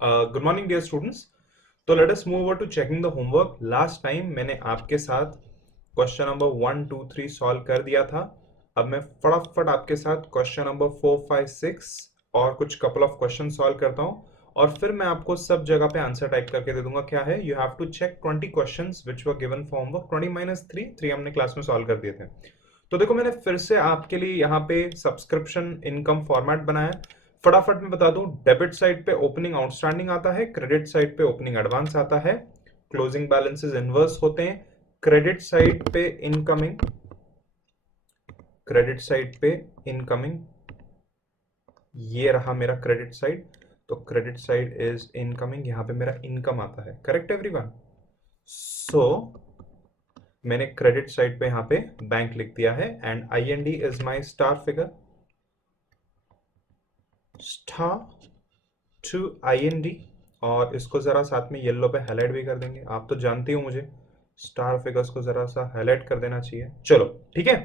Good morning dear students. तो let us move over to checking the homework. Last time मैंने आपके साथ question number 1 2 3 solve कर दिया था। अब मैं फटाफट आपके साथ क्वेश्चन नंबर 4 5 6 और कुछ कपल ऑफ क्वेश्चन सॉल्व करता हूँ और फिर मैं आपको सब जगह पे आंसर टाइप करके दे दूंगा। क्या है, you have to check 20 questions which were given for homework. 20 - 3 हमने क्लास में सॉल्व कर दिए थे। तो देखो, मैंने फिर से आपके लिए यहाँ पे सब्सक्रिप्शन इनकम फॉर्मेट बनाया है। फटाफट मैं बता दूं, डेबिट साइड पे ओपनिंग आउटस्टैंडिंग आता है, क्रेडिट साइड पे ओपनिंग एडवांस आता है, क्लोजिंग बैलेंसेस इनवर्स होते हैं। क्रेडिट साइड पे इनकमिंग, क्रेडिट साइड पे इनकमिंग, ये रहा मेरा क्रेडिट साइड। तो क्रेडिट साइड इज इनकमिंग, यहां पे मेरा इनकम आता है। Correct everyone? सो मैंने क्रेडिट साइड पे यहां पे बैंक लिख दिया है and IND is my star figure, star to IND। और इसको जरा साथ में येलो पे हाईलाइट भी कर देंगे। आप तो जानते हो मुझे स्टार फिगर्स को जरा सा हाईलाइट कर देना चाहिए। चलो ठीक है।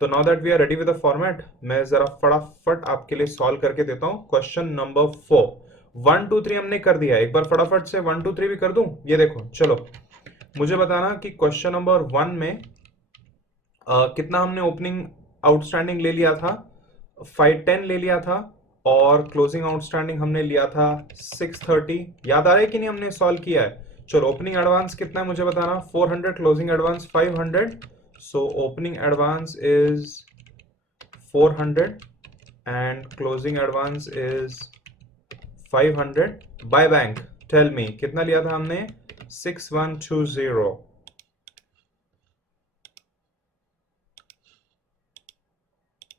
तो now that we are ready with the format, मैं जरा फटाफट आपके लिए सॉल्व करके देता हूं। क्वेश्चन नंबर 4, 1 2 3 हमने कर दिया है। एक बार फटाफट से 1 2 3 भी कर दूं। ये देखो, चलो मुझे बताना कि क्वेश्चन नंबर 1 में कितना हमने ओपनिंग आउटस्टैंडिंग ले लिया था, 510 ले लिया था और क्लोजिंग आउटस्टैंडिंग हमने लिया था 630। याद आ रहा है कि नहीं, हमने सॉल्व किया है। चलो, ओपनिंग एडवांस कितना है मुझे बताना, 400, closing advance 500। So opening advance is 400 and closing advance is 500 by bank. Tell me कितना लिया था हमने, 6120।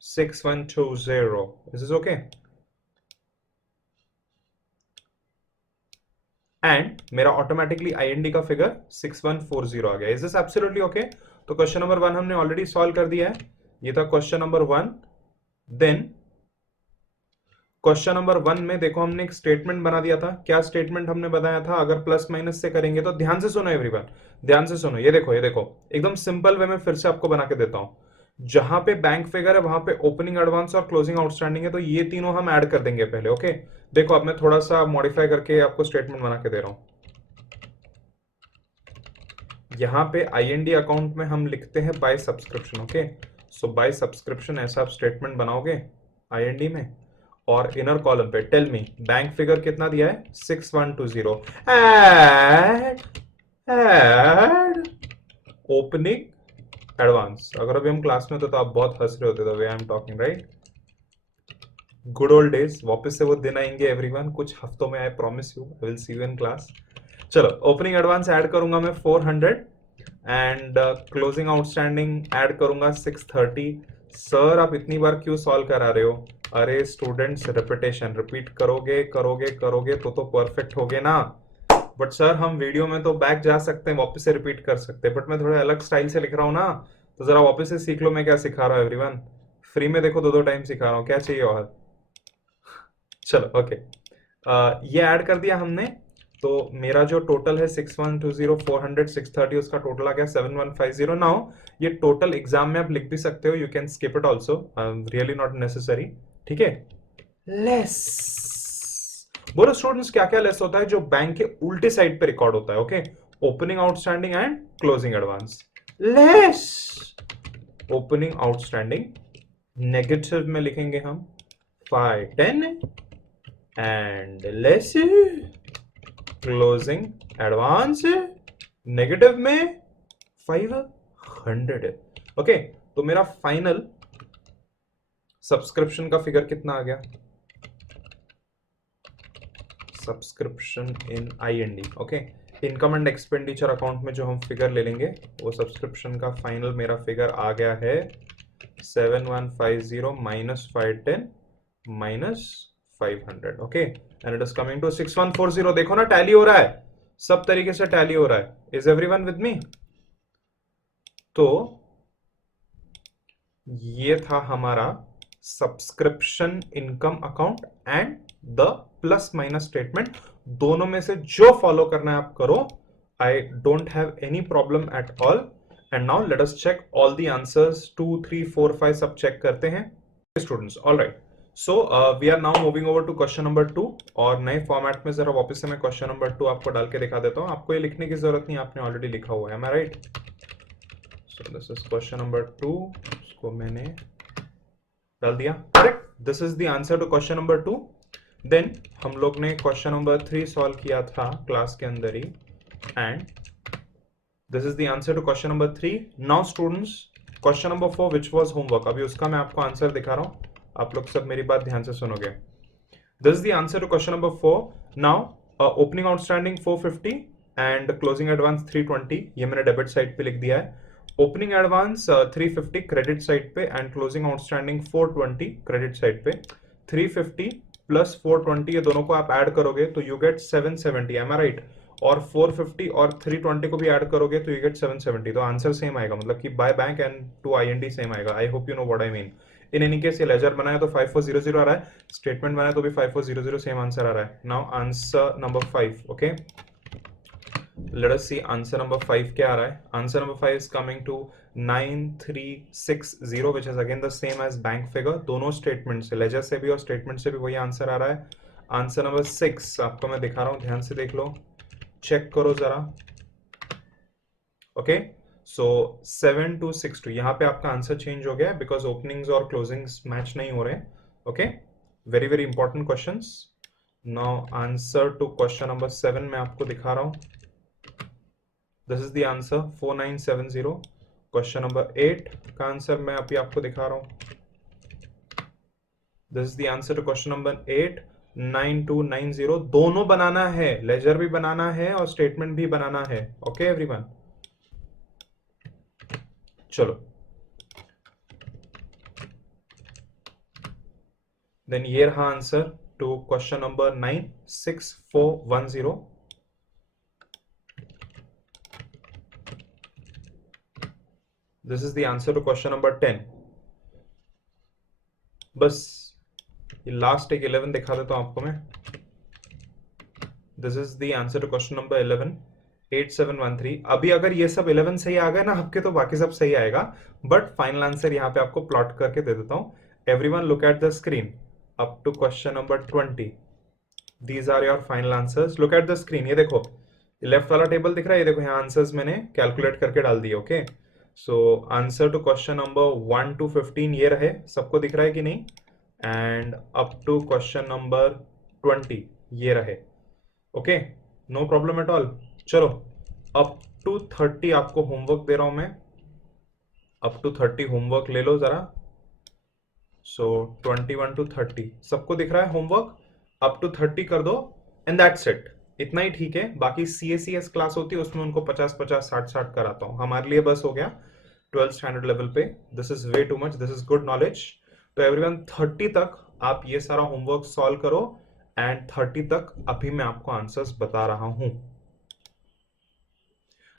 6120, दिस इज ओके। एंड मेरा ऑटोमेटिकली IND का फिगर 6140 आ गया। Is this absolutely okay? तो क्वेश्चन नंबर 1 हमने ऑलरेडी सॉल्व कर दिया है। ये था question number 1। Then question number 1 में देखो, हमने एक स्टेटमेंट बना दिया था। क्या स्टेटमेंट हमने बताया था, अगर प्लस माइनस से करेंगे तो ध्यान से सुनो एवरीवन, ध्यान से सुनो। ये देखो, ये देखो, एकदम सिंपल वे में फिर से आपको बना के देता हूं। जहां पे बैंक फिगर है वहां पे ओपनिंग एडवांस और क्लोजिंग आउटस्टैंडिंग है, तो ये तीनों हम ऐड कर देंगे पहले। ओके, देखो अब मैं थोड़ा सा मॉडिफाई करके आपको स्टेटमेंट बना के दे रहा हूं। यहाँ पे IND अकाउंट में हम लिखते हैं by subscription. Okay, so by subscription ऐसा आप स्टेटमेंट बनाओगे IND में। और इनर कॉलम पे टेल मी बैंक फिगर कितना दिया है, 6120। Add add opening advance. अगर अभी हम क्लास में होते तो आप बहुत हंस रहे होते थे, way I am talking right. Good old days, वापस से वो दिन आएंगे एवरीवन, कुछ हफ्तों में। I promise you, I will see you in class. चलो, ओपनिंग एडवांस ऐड करूंगा मैं 400 एंड क्लोजिंग आउटस्टैंडिंग ऐड करूंगा 630। सर आप इतनी बार क्यों सॉल्व करा रहे हो? अरे स्टूडेंट्स, रिपीटेशन, रिपीट करोगे करोगे करोगे तो परफेक्ट होगे ना। बट सर हम वीडियो में तो बैक जा सकते हैं, वापस से रिपीट कर सकते हैं, बट मैं थोड़े अलग स्टाइल से लिख रहा हूँ ना, तो जरा वापस से सीख लो मैं क्या सिखा रहा हूँ एवरीवन। फ्री में देखो, 2 2 टाइम सिखा रहा हूँ, क्या चाहिए और। चलो ओके, ये ऐड कर दिया हमने। तो मेरा जो टोटल है 6120, 400, 630, उसका टोटल आ गया 7150। नाउ ये टोटल एग्जाम में आप लिख भी सकते हो, you can skip it also, really not necessary. ठीक है। लेस, बोलो स्टूडेंट्स, क्या क्या लेस होता है जो बैंक के उल्टे साइड पे रिकॉर्ड होता है? Okay, opening outstanding and closing advance. Less opening outstanding, negative में लिखेंगे हम 510 and less closing advance, negative में 500। ओके, तो मेरा फाइनल सब्सक्रिप्शन का फिगर कितना आ गया, subscription in IND। Okay, income and expenditure account में जो हम फिगर ले लेंगे, वो सब्सक्रिप्शन का फाइनल मेरा फिगर आ गया है 7150 minus 510 minus 500। Okay, and it is coming to 6140। देखो ना, टैली हो रहा है, सब तरीके से टैली हो रहा है। Is everyone with me? तो ये था हमारा subscription income account and the plus minus statement. दोनों में से जो फॉलो करना है आप करो, I don't have any problem at all. And now let us check all the answers, 2 3 4 5 सब चेक करते हैं students. All right, so we are now moving over to question number 2 और नए फॉर्मेट में जरा वापस से मैं क्वेश्चन नंबर 2 आपको डाल के दिखा देता हूँ. आपको ये लिखने की जरूरत नहीं, आपने ऑलरेडी लिखा हुआ है. Am I right? So this is question number 2. इसको मैंने डाल दिया. Correct. This is the answer to question number 2. Then हम लोग ने क्वेश्चन नंबर 3 सॉल्व किया था क्लास के अंदर ही, and this is the answer to question number 3. Now students, question number 4 which was homework, अभी उसका मैं आपको आंसर दिखा रहा हूं. आप लोग सब मेरी बात ध्यान से सुनोगे. This is the answer to question number 4. Now opening outstanding 450 and closing advance 320, ये मैंने डेबिट साइड पे लिख दिया है. ओपनिंग एडवांस 350 क्रेडिट साइड पे and closing outstanding 420 credit side पे. 350 प्लस 420 ये दोनों को आप ऐड करोगे तो you get 770. Am I right? और 450 और 320 को भी ऐड करोगे तो यू गेट 770. तो आंसर सेम आएगा, मतलब कि by bank and to IND same आएगा. I hope you know what I mean. In any case ये लेजर बनाया तो 5400 आ रहा है, स्टेटमेंट बनाया तो भी 5400 सेम आंसर आ रहा है. Now answer number 5. Okay, let us see answer number 5 क्या आ रहा है. Answer number 5 is coming to 9360 which is again the same as bank figure. दोनों स्टेटमेंट से, लेजर से भी और स्टेटमेंट से भी वही आंसर आ रहा है. आंसर नंबर 6 आपको मैं दिखा रहा हूं, ध्यान से देख लो, चेक करो जरा. ओके, सो 7262 यहाँ पे आपका आंसर चेंज हो गया है बिकॉज ओपनिंग्स और क्लोजिंग्स मैच नहीं हो रहे हैं. Okay, very very important questions. Now answer to question number 7 मैं आपको दिखा रहा हूं. This is the answer 4970. Question number 8 का आंसर मैं अभी आपको दिखा रहा हूं. This is the answer to question number 8 9290. दोनों बनाना है, लेजर भी बनाना है और स्टेटमेंट भी बनाना है. ओके एवरीवन, चलो. देन ये रहा answer to question number 9 6410. This is the answer to question number 10. बस ये लास्ट एक 11 दिखा देता हूं आपको मैं. This is the answer to question number 11 8713. अभी अगर ये सब 11 सही आ गए ना आपके तो बाकी सब सही आएगा, बट फाइनल आंसर यहाँ पे आपको प्लॉट करके दे देता हूं. Everyone look at the screen up to question number 20. These are your final answers. Look at the screen. ये देखो लेफ्ट वाला टेबल दिख रहा है, ये देखो यहाँ आंसर्स मैंने कैलकुलेट करके डाल दिए. Okay, so answer to question number 1 to 15 ये रहे, सबको दिख रहा है कि नहीं, and up to question number 20 ये रहे. Okay, no problem at all. चलो, अप टू 30 आपको होमवर्क दे रहा हूं मैं. अप टू 30 होमवर्क ले लो जरा. सो 21 to 30 सबको दिख रहा है होमवर्क. अप टू 30 कर दो एंड दैट्स इट. इतना ही ठीक है. बाकी CACS क्लास होती है उसमें उनको 50-50 60-60 कराता हूं. हमारे लिए बस हो गया 12th स्टैंडर्ड लेवल पे. This is way too much, this is good knowledge. तो एवरीवन 30 तक आप ये सारा होमवर्क सॉल्व करो एंड 30 तक अभी मैं आपको आंसर्स बता रहा हूं.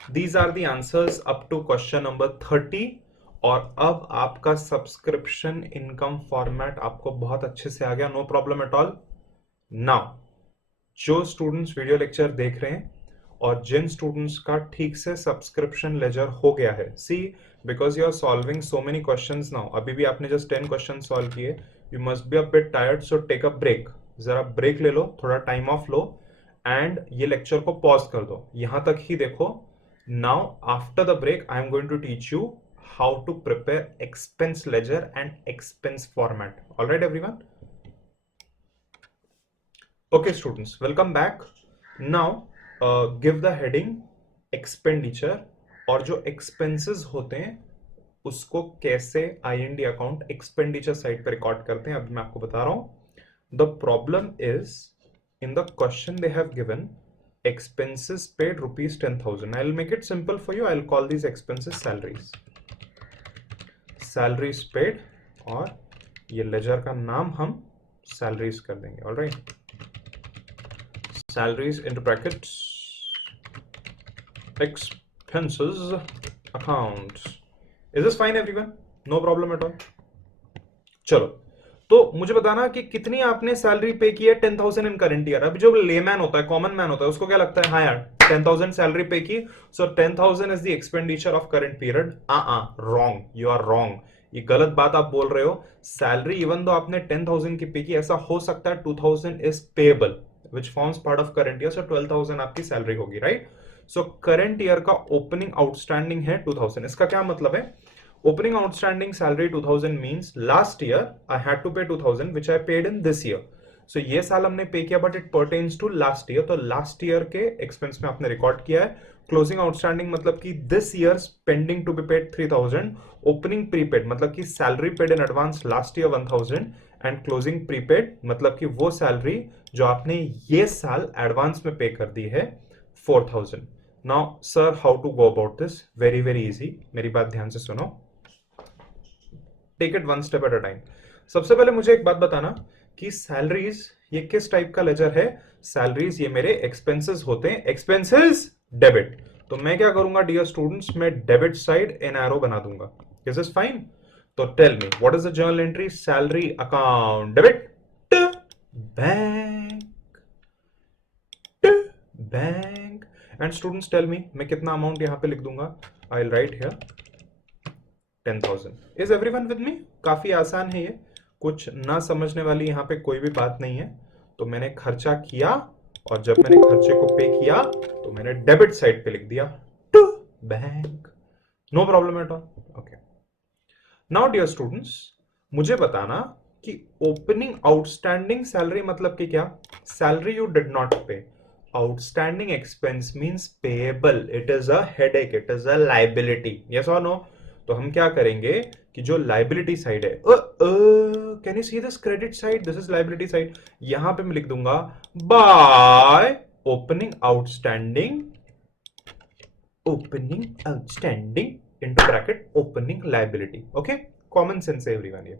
These are the answers up to question number 30. और अब आपका सब्सक्रिप्शन इनकम फॉर्मेट आपको बहुत अच्छे से आ गया. No problem at all. Now जो स्टूडेंट्स वीडियो लेक्चर देख रहे हैं और जिन स्टूडेंट्स का ठीक से सब्सक्रिप्शन लेजर हो गया है, see because you are solving so many questions now. अभी भी आपने जस्ट 10 क्वेश्चन सॉल्व किए. You must be a bit tired, so take a break. जरा ब्रेक ले लो, थोड़ा टाइम ऑफ लो एंड ये लेक्चर को पॉज कर दो. यहां तक ही देखो. Now, after the break, I am going to teach you how to prepare expense ledger and expense format. All right, everyone? Okay, students, welcome back. Now, give the heading expenditure और जो expenses होते हैं उसको कैसे IND account expenditure side पे record करते हैं अभी मैं आपको बता रहा हूं. The problem is in the question they have given expenses paid rupees 10,000. I'll make it simple for you. I'll call these expenses salaries. Salaries paid और ये ledger का नाम हम salaries कर देंगे. All right. Salaries into brackets. Expenses account. Is this fine, everyone? No problem at all. चलो, तो मुझे बताना कि कितनी आपने सैलरी पे की है 10,000 इन करंट ईयर. अभी जो लेमैन होता है, कॉमन मैन होता है, उसको क्या लगता है, हाँ यार 10,000 सैलरी पे की, so 10,000 is the expenditure of current period. Wrong, you are wrong. ये गलत बात आप बोल रहे हो। सैलरी इवन दो आपने 10,000 की पे की, ऐसा हो सकता है 2,000 is payable which forms part of current year, so 12,000 आपकी सैलरी होगी, राइट। सो करंट ईयर का ओपनिंग आउटस्टैंडिंग है 2,000। इसका क्या मतलब है? Opening outstanding salary 2,000 means last year I had to pay 2,000 which I paid in this year. So ये साल हमने पे किया but it pertains to last year, तो लास्ट ईयर के एक्सपेंस में आपने रिकॉर्ड किया है। क्लोजिंग आउटस्टैंडिंग मतलब कि this year pending to be paid 3,000, opening prepaid मतलब कि salary paid in advance last year 1,000, and closing prepaid मतलब कि वो सैलरी जो आपने ये साल एडवांस में पे कर दी है 4,000। Now sir how to go about this? Very very easy, मेरी बात ध्यान से सुनो, take it one step at a time. सबसे पहले मुझे एक बात बताना कि सैलरीज ये किस टाइप का लेजर है? सैलरीज ये मेरे एक्सपेंसेस होते हैं, एक्सपेंसेस डेबिट। तो मैं क्या करूंगा डियर स्टूडेंट्स, मैं डेबिट साइड एन एरो बना दूंगा। Is this fine? तो tell me what is the journal entry? Salary account debit bank, bank. And students tell me मैं कितना अमाउंट यहां पे लिख दूंगा? I will write here 10,000। Is everyone with me? काफी आसान है ये, कुछ ना समझने वाली यहाँ पे कोई भी बात नहीं है। तो मैंने खर्चा किया और जब मैंने खर्चे को पे किया तो मैंने डेबिट साइड पे लिख दिया to bank, no problem at all. Okay, now dear students मुझे बताना कि ओपनिंग आउटस्टैंडिंग सैलरी मतलब कि क्या? Salary you did not pay, outstanding expense means payable, it is a headache, it is a liability, yes और no? तो हम क्या करेंगे कि जो लाइबिलिटी साइड है, can you see this credit side, this is liability side, यहां पे मैं लिख दूंगा by opening outstanding, opening outstanding into bracket opening liability. Okay, common sense है एवरीवन ये।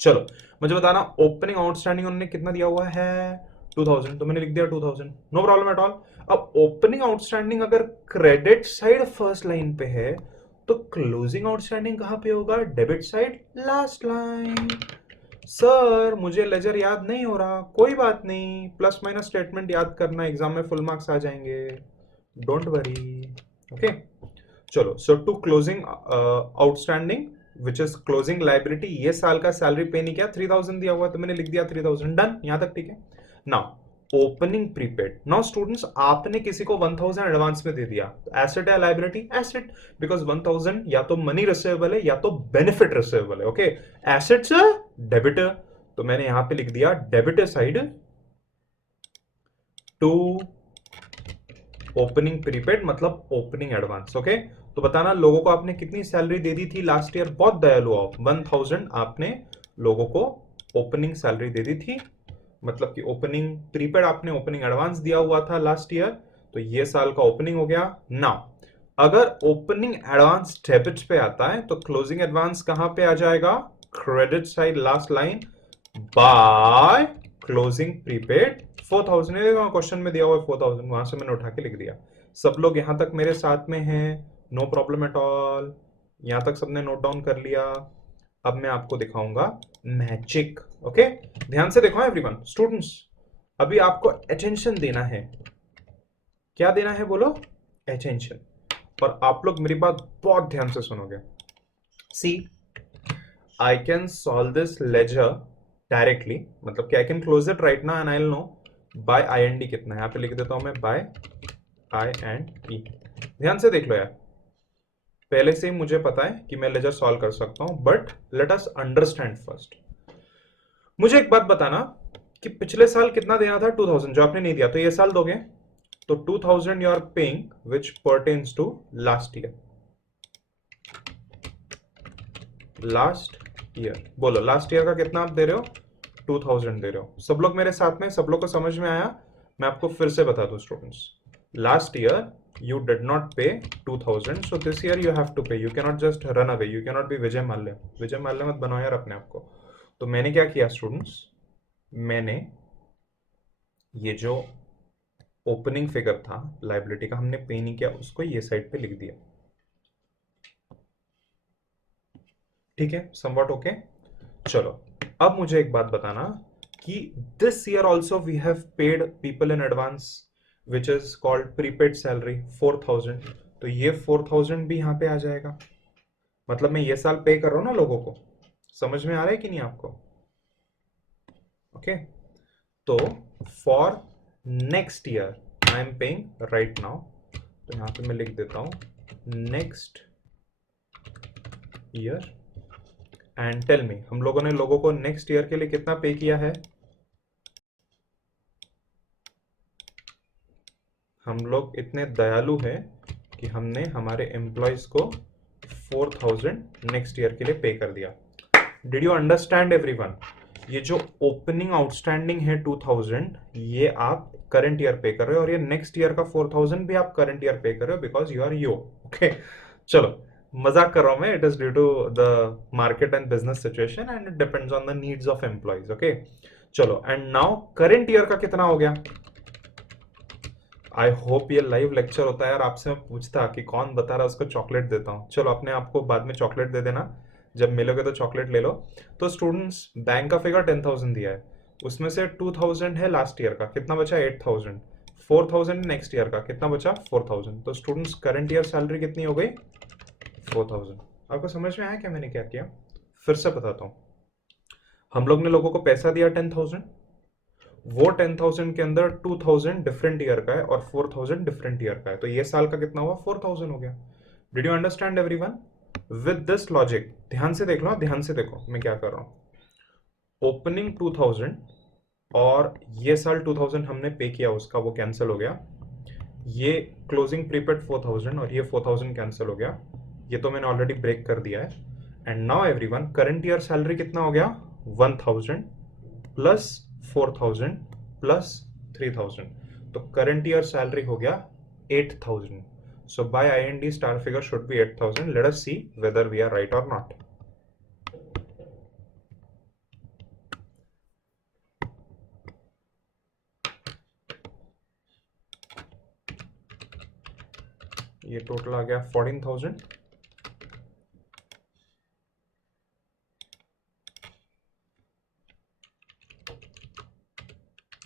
चलो मुझे बताना ओपनिंग आउटस्टैंडिंग उन्होंने कितना दिया हुआ है? 2,000, तो मैंने लिख दिया 2,000, नो प्रॉब्लम एट ऑल। अब ओपनिंग आउटस्टैंडिंग अगर क्रेडिट साइड फर्स्ट लाइन पे है तो क्लोजिंग आउटस्टैंडिंग कहां पे होगा? Debit side last line. Sir मुझे लेजर याद नहीं हो रहा, कोई बात नहीं, प्लस माइनस स्टेटमेंट याद करना, एग्जाम में फुल मार्क्स आ जाएंगे, डोंट वरी। ओके चलो, so to closing outstanding which is closing liability, ये साल का सैलरी पे नहीं किया, 3,000 दिया हुआ तो मैंने लिख दिया 3,000, डन, यहां तक ठीक है। Now opening prepaid, now students आपने किसी को 1,000 एडवांस में दे दिया, एसेट है लाइबिलिटी? एसेट, बिकॉज 1,000 या तो मनी रिसीवेबल है या तो बेनिफिट रिसीवेबल है। ओके, एसेट्स डेबिटर, तो मैंने यहां पे लिख दिया debtor side to opening prepaid मतलब ओपनिंग एडवांस। ओके, तो बताना लोगों को आपने कितनी सैलरी दे दी थी लास्ट ईयर? बहुत दयालु आप, 1,000 आपने लोगों को ओपनिंग सैलरी दे दी थी, मतलब कि ओपनिंग प्रीपेड आपने ओपनिंग एडवांस दिया हुआ था लास्ट ईयर, तो ये साल का ओपनिंग हो गया। नाउ अगर ओपनिंग एडवांस डेबिट पे आता है तो क्लोजिंग एडवांस कहां पे आ जाएगा? Credit side last line by closing prepaid 4,000। Question में दिया हुआ 4,000, वहां से मैंने उठा के लिख दिया। सब लोग यहां तक मेरे साथ में हैं? नो प्रॉब्लम एट ऑल, यहां तक सबने नोट डाउन कर लिया? अब मैं आपको दिखाऊंगा मैजिक। ओके, ध्यान से देखो एवरीवन, स्टूडेंट्स अभी आपको अटेंशन देना है। क्या देना है बोलो? अटेंशन। और आप लोग मेरी बात बहुत ध्यान से सुनोगे। See I can solve this ledger directly, मतलब कि I can close it right now and I will know by I and D कितना है। यहां पे लिख देता हूं मैं बाय आई एंड ई। ध्यान से देख लो यार, पहले से ही मुझे पता है कि मैं लेजर सॉल्व कर सकता हूं, but let us understand first. मुझे एक बात बताना कि पिछले साल कितना देना था? 2,000, जो आपने नहीं दिया तो ये साल दोगे, तो 2,000 you are paying which pertains to last year. Last year बोलो, लास्ट ईयर का कितना आप दे रहे हो? 2,000 दे रहे हो। सब लोग मेरे साथ में, सब लोग को समझ में आया? मैं आपको फिर से बता दूं students, last year you did not pay 2,000, so this year you have to pay, you cannot just run away, you cannot be Vijay Mallya. Vijay Mallya मत बनाओ यार अपने आप को। तो मैंने क्या किया स्टूडेंट्स, मैंने ये जो ओपनिंग फिगर था लाइबिलिटी का हमने पे नहीं किया, उसको ये साइड पे लिख दिया। ठीक है, समवॉट ओके। चलो अब मुझे एक बात बताना कि this year also we have paid people in advance which is called prepaid salary 4,000, तो ये 4,000 भी यहां पे आ जाएगा। मतलब मैं ये साल पे कर रहा हूँ ना लोगों को, समझ में आ रहा है कि नहीं आपको? ओके, तो for next year I am paying right now, तो यहाँ पे मैं लिख देता हूँ next year and tell me, हम लोगों ने लोगों को नेक्स्ट ईयर के लिए कितना पे किया है? हम लोग इतने दयालु हैं कि हमने हमारे एम्प्लॉयज को 4000 नेक्स्ट ईयर के लिए पे कर दिया। Did you understand everyone? ये जो ओपनिंग आउटस्टैंडिंग है 2000, ये आप करंट ईयर पे कर रहे हो, और ये नेक्स्ट ईयर का 4000 भी आप करंट ईयर पे कर रहे हो because you are yo. Okay, चलो मजाक कर रहा हूं मैं, it is due to the market and business situation and it depends on the needs of employees. Okay, चलो एंड नाउ करंट ईयर का कितना हो गया? आई होप ये लाइव लेक्चर होता है यार, आपसे मैं पूछता कि कौन बता रहा है उसको चॉकलेट देता हूँ। चलो अपने आप को बाद में चॉकलेट दे देना, जब मिलोगे तो चॉकलेट ले लो। तो स्टूडेंट्स, बैंक का फिगर 10,000 दिया है, उसमें से 2000 है लास्ट ईयर का, कितना बचा? 8000। 4000 नेक्स्ट ईयर का, कितना बचा? 4000। तो स्टूडेंट्स करंट ईयर सैलरी कितनी हो गई? 4000। आपको समझ में आया क्या मैंने क्या किया? फिर से बताता हूँ। हम लोग ने लोगों को पैसा दिया 10,000, वो 10,000 के अंदर 2000 डिफरेंट ईयर का है और 4000 डिफरेंट ईयर का है, तो ये साल का कितना हुआ? 4000 हो गया। Did you understand everyone? With this logic, ध्यान से देख लो, ध्यान से देखो मैं क्या कर रहा हूं। ओपनिंग 2000 और ये साल 2000 हमने पे किया, उसका वो कैंसिल हो गया। ये क्लोजिंग प्रीपेड 4000 और ये 4000 कैंसिल हो गया, ये तो मैंने ऑलरेडी ब्रेक कर दिया है। And now everyone, current year salary कितना हो गया? 1000 प्लस 4000 प्लस 3000, तो करंट ईयर सैलरी हो गया 8000। So by IND star figure should be 8000। Let us see whether we are right और नॉट। ये टोटल आ गया 14,000,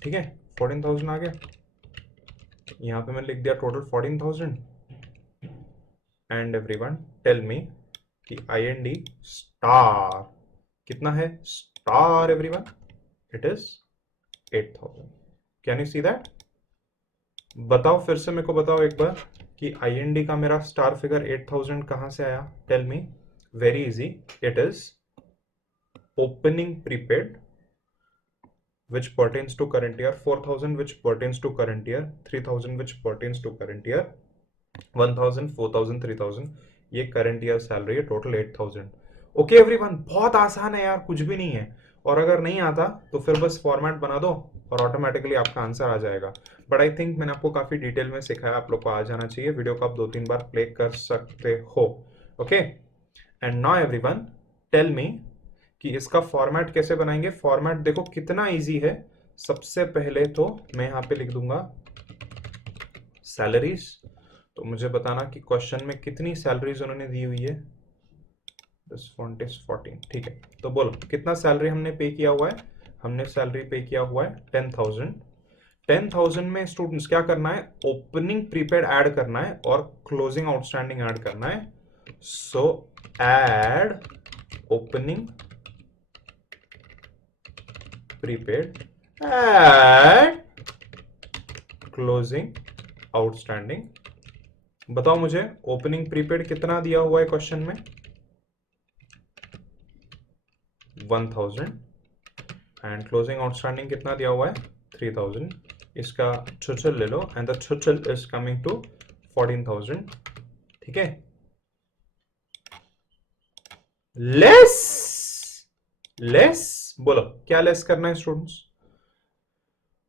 ठीक है, 14,000 आ गया। यहाँ पे मैंने लिख दिया total 14,000। And everyone tell me कि IND स्टार कितना है? Star everyone, it is 8000। Can you see that? बताओ फिर से मेरे को बताओ एक बार कि IND का मेरा स्टार फिगर 8000 कहां से आया? Tell me. Very easy, it is opening prepaid which pertains to current year, 4000 which pertains to current year, 3000 which pertains to current year, 1000 4000 3000 ये करंट ईयर सैलरी है, टोटल 8000। ओके एवरीवन, बहुत आसान है यार, कुछ भी नहीं है। और अगर नहीं आता तो फिर बस फॉर्मेट बना दो और ऑटोमेटिकली आपका आंसर आ जाएगा। बट आई थिंक मैंने आपको काफी डिटेल में सिखाया, आप लोग को आ जाना चाहिए। वीडियो को आप 2-3 बार प्ले कर सकते हो। Okay, and now everyone tell me कि इसका फॉर्मेट कैसे बनाएंगे। फॉर्मेट देखो कितना इजी है। सबसे पहले तो मैं यहां पे लिख दूंगा सैलरीज, तो मुझे बताना कि क्वेश्चन में कितनी सैलरीज उन्होंने दी हुई है। दिस फॉन्ट इज 14, ठीक है। तो बोलो कितना सैलरी हमने पे किया हुआ है? हमने सैलरी पे किया हुआ है 10,000। 10,000 में स्टूडेंट्स क्या करना है? ओपनिंग प्रीपेड ऐड करना है और क्लोजिंग आउटस्टैंडिंग ऐड करना है। सो add opening prepaid and closing outstanding. बताओ मुझे ओपनिंग प्रीपेड कितना दिया हुआ है क्वेश्चन में? 1000 एंड क्लोजिंग आउटस्टैंडिंग कितना दिया हुआ है? 3000। इसका टोटल ले लो and the total is coming to 14,000, ठीक है। लेस लेस बोलो क्या लेस करना है स्टूडेंट्स?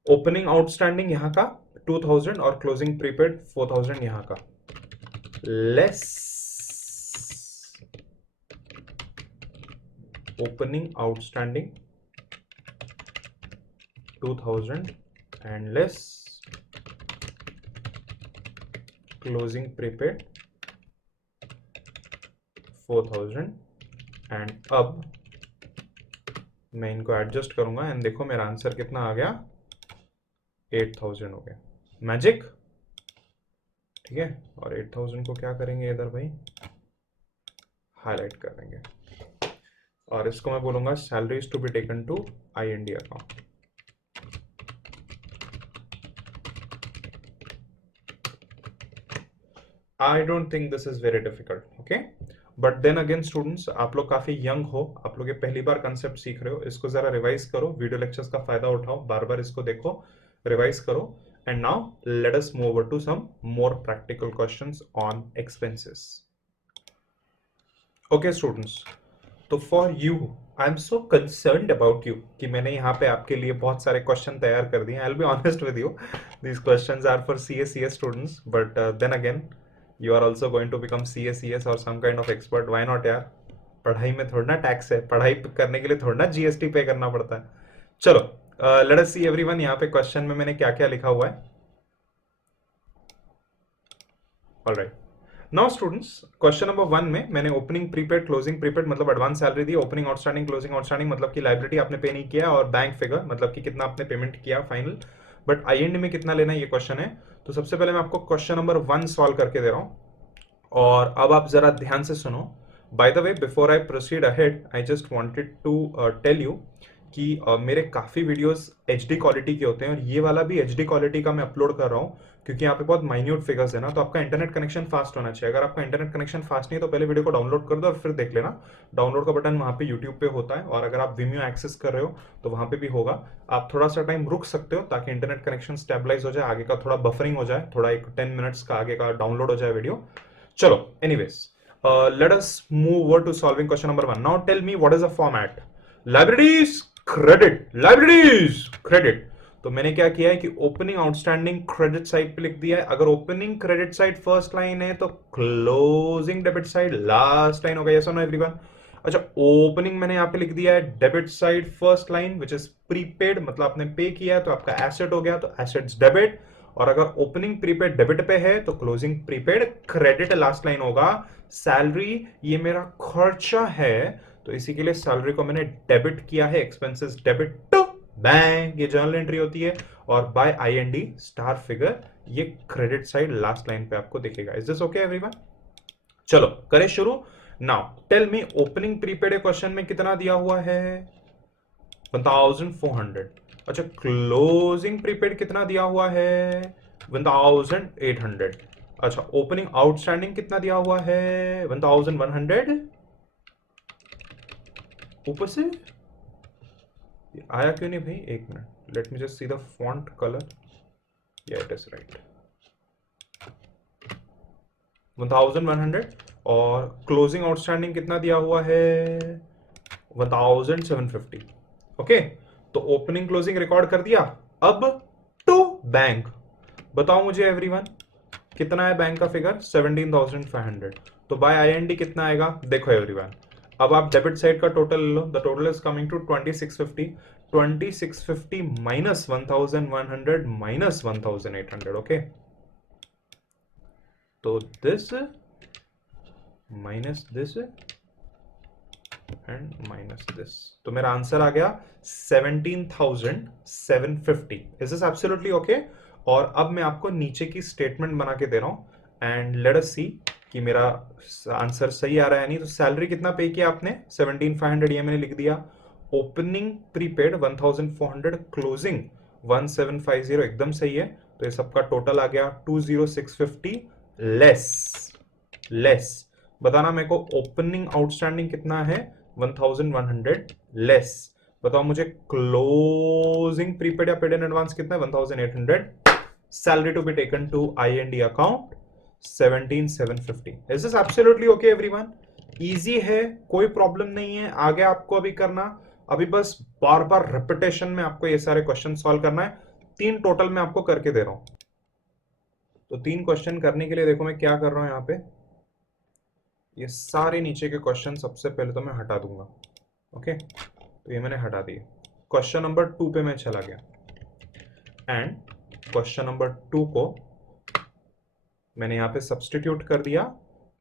ओपनिंग आउटस्टैंडिंग यहां का 2000 और क्लोजिंग प्रीपेड 4000 यहां का, less opening outstanding 2000 and less closing prepaid 4000। And अब मैं इनको एडजस्ट करूंगा एंड देखो मेरा आंसर कितना आ गया? 8000 हो गया। मैजिक, ठीक है। और 8000 को क्या करेंगे इधर भाई? हाईलाइट कर देंगे और इसको मैं बोलूंगा salaries to be taken to IND account. I don't think this is very difficult, okay. But then again students, आप लोग काफी यंग हो, आप लोग ये पहली बार कंसेप्ट सीख रहे हो, इसको जरा रिवाइज करो, वीडियो लेक्चर्स का फायदा उठाओ, बार बार इसको देखो, रिवाइज करो। And now let us move over to some more practical questions on expenses. Okay students, तो for you I am so concerned about you कि मैंने यहाँ पे आपके लिए बहुत सारे क्वेश्चन तैयार कर दिए। I will be honest with you, these questions are for CS students, but then again you are also going to become CS or some kind of expert. Why not यार? पढ़ाई में थोड़ा ना टैक्स है, पढ़ाई करने के लिए थोड़ा ना GST पे करना पड़ता है। चलो लेट अस सी एवरीवन, यहाँ पे क्वेश्चन में मैंने क्या क्या लिखा हुआ है। Alright, now students, question number 1 में मैंने ओपनिंग प्रीपेड, क्लोजिंग प्रीपेड मतलब एडवांस सैलरी दी, ओपनिंग आउटस्टैंडिंग, क्लोजिंग आउटस्टैंडिंग मतलब कि लायबिलिटी आपने पे नहीं किया, और बैंक फिगर मतलब कि कितना आपने पेमेंट किया फाइनल, बट IND में कितना लेना है ये क्वेश्चन है। तो सबसे पहले मैं आपको क्वेश्चन नंबर 1 सॉल्व करके दे रहा हूँ, और अब आप जरा ध्यान से सुनो। By the way, before I proceed ahead, I just wanted to tell you कि मेरे काफ़ी वीडियोस HD क्वालिटी के होते हैं, और ये वाला भी HD क्वालिटी का मैं अपलोड कर रहा हूँ, क्योंकि यहाँ पे बहुत माइन्यूट फिगर्स है ना, तो आपका इंटरनेट कनेक्शन फास्ट होना चाहिए। अगर आपका इंटरनेट कनेक्शन फास्ट नहीं है तो पहले वीडियो को डाउनलोड कर दो और फिर देख लेना। डाउनलोड का बटन वहाँ पे यूट्यूब पे होता है, और अगर आप Vimeo एक्सेस कर रहे हो तो वहाँ पे भी होगा। आप थोड़ा सा टाइम रुक सकते हो ताकि इंटरनेट कनेक्शन स्टेबलाइज हो जाए, आगे का थोड़ा बफरिंग हो जाए, थोड़ा एक 10 मिनट्स का आगे का डाउनलोड हो जाए वीडियो। चलो, anyways, let us move over to solving question number 1. Now tell me what is the format? Liabilities credit, liabilities credit. तो मैंने क्या किया है कि ओपनिंग आउटस्टैंडिंग क्रेडिट साइड पे लिख दिया है। अगर opening credit side first line है तो closing debit side last line होगा। यस और नो एवरीवन? अच्छा, ओपनिंग मैंने यहाँ पे लिख दिया है debit side first line which is prepaid, मतलब आपने पे किया है तो आपका एसेट हो गया, तो एसेट्स डेबिट। और अगर ओपनिंग प्रीपेड डेबिट पे है तो closing prepaid credit last line होगा। सैलरी ये मेरा खर्चा है, तो इसी के लिए सैलरी को मैंने डेबिट किया है, एक्सपेंसेस डेबिट टू बैंक, ये जर्नल एंट्री होती है। और बाय IND स्टार फिगर ये क्रेडिट साइड लास्ट लाइन पे आपको दिखेगा। Is this okay everyone? चलो करें शुरू। Now tell me, opening prepaid question में कितना दिया हुआ है? 1400। अच्छा, क्लोजिंग प्रीपेड कितना दिया हुआ है? 1800। अच्छा, ओपनिंग आउटस्टैंडिंग कितना दिया हुआ है? 1100। ऊपर से आया क्यों नहीं भाई? एक minute, let me just see the font colour. या इट इज राइट, 1100। और क्लोजिंग आउटस्टैंडिंग कितना दिया हुआ है? 1750। ओके, तो ओपनिंग क्लोजिंग रिकॉर्ड कर दिया। अब टू बैंक, बताओ मुझे एवरीवन कितना है बैंक का फिगर? 17,500। तो बाय IND कितना आएगा? देखो एवरीवन, अब आप डेबिट साइड का टोटल लो। The total is coming to 2650। 2650 minus 1100 minus 1800। Okay, तो this minus this and minus this, तो मेरा आंसर आ गया 17,750। Is this absolutely okay? और अब मैं आपको नीचे की स्टेटमेंट बना के दे रहा हूं, एंड लेट अस सी कि मेरा आंसर सही आ रहा है नहीं। तो सैलरी कितना पे किया आपने? 17,500, ये मैंने लिख दिया। ओपनिंग प्रीपेड 1,400, क्लोजिंग 1,750, एकदम सही है। तो ये सबका टोटल आ गया 2,650 लेस बताना मेरे को ओपनिंग आउटस्टैंडिंग कितना है? 1,100 लेस। बताओ मुझे क्लोजिंग प्रीपेड या पेड इन एडवांस कितना है? 1,800। Salary to be taken to IND account 17,750। Is this absolutely okay everyone? Easy है, कोई प्रॉब्लम नहीं है आगे आपको अभी करना। अभी बस बार बार रिपीटेशन में आपको ये सारे क्वेश्चन सॉल्व करना है। 3 टोटल मैं आपको करके दे रहा हूं। तो 3 क्वेश्चन करने के लिए देखो मैं क्या कर रहा हूं यहाँ पे, ये सारे नीचे के क्वेश्चन सबसे पहले तो मैं हटा दूंगा। ओके, तो ये मैंने हटा दिए। क्वेश्चन नंबर 2 पे मैं चला गया, एंड क्वेश्चन नंबर 2 को मैंने यहाँ पे सब्सटीट्यूट कर दिया।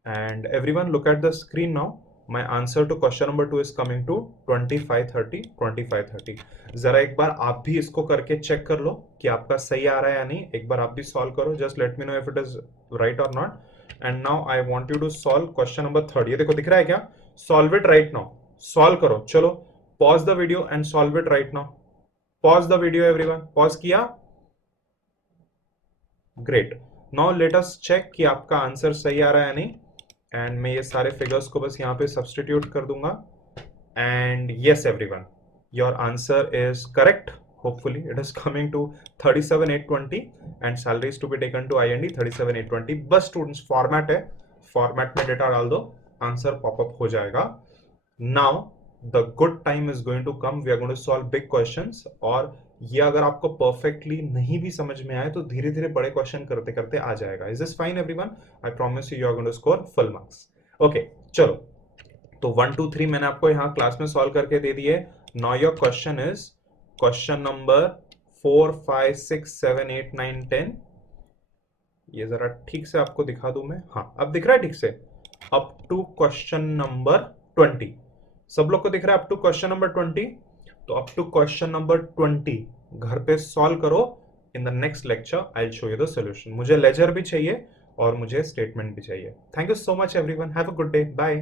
And everyone look at the screen now. My answer to question number 2 is coming to 2530, 2530. जरा एक बार आप भी इसको करके चेक कर लो कि आपका सही आ रहा है या नहीं. एक बार आप भी सॉल्व करो. Just let me know if it is right और not. And now I want you to solve question number 3. ये देखो दिख रहा है क्या? Solve it right now. Solve करो. चलो pause the video and solve it right now. Pause the video everyone. Pause किया? Great. Now let us check कि आपका आंसर सही आ रहा है या नहीं. एंड मैं ये सारे फिगर्स को बस यहाँ पे सब्सटीट्यूट कर दूंगा. And yes everyone, your answer is correct. Hopefully it is coming to 37,820 and salaries to be taken to IND 37,820. बस स्टूडेंट्स फॉर्मेट है, फॉर्मेट में डेटा डाल दो, आंसर पॉपअप हो जाएगा. Now the good time is going to come. We are going to solve big questions. और ये अगर आपको परफेक्टली नहीं भी समझ में आए तो धीरे धीरे बड़े क्वेश्चन करते करते आ जाएगा. Is this fine everyone? I promise you are going to score full marks. Okay चलो, तो 1 2 3 मैंने आपको यहाँ क्लास में सॉल्व करके दे दिए. Now your question is question number 4 5 6 7 8 9 10. ये जरा ठीक से आपको दिखा दूं मैं. हाँ अब दिख रहा है ठीक से. Up to question number 20. सब लोग को दिख रहा है अप टू क्वेश्चन नंबर 20? तो अप टू क्वेश्चन नंबर 20 घर पे सॉल्व करो. In the next lecture I will show you the solution. मुझे लेजर भी चाहिए और मुझे स्टेटमेंट भी चाहिए. Thank you so much everyone. Have a good day. Bye.